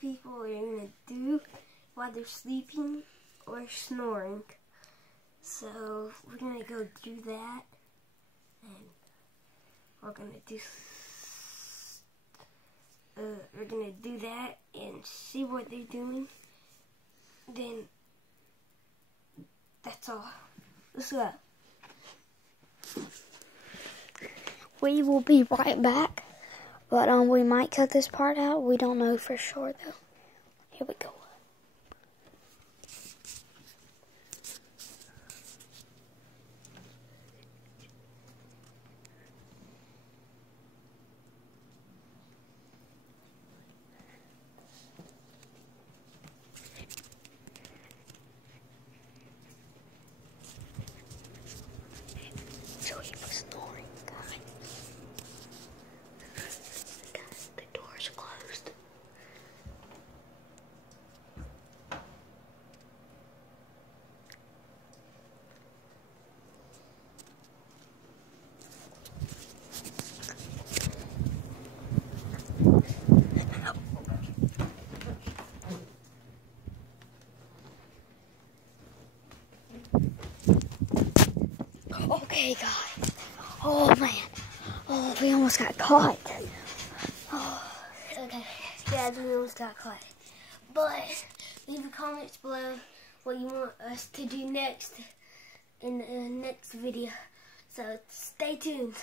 people are going to do while they're sleeping or snoring. So we're going to go do that, and we're going to do that and see what they're doing. Then that's all. Let's go. We will be right back, but we might cut this part out. We don't know for sure though. Here we go. So he was snoring, guys. Guys, the door's closed. Okay, guys. Oh, man. Oh, we almost got caught. Oh, Okay, guys, we almost got caught. But leave the comments below what you want us to do next in the next video. So stay tuned.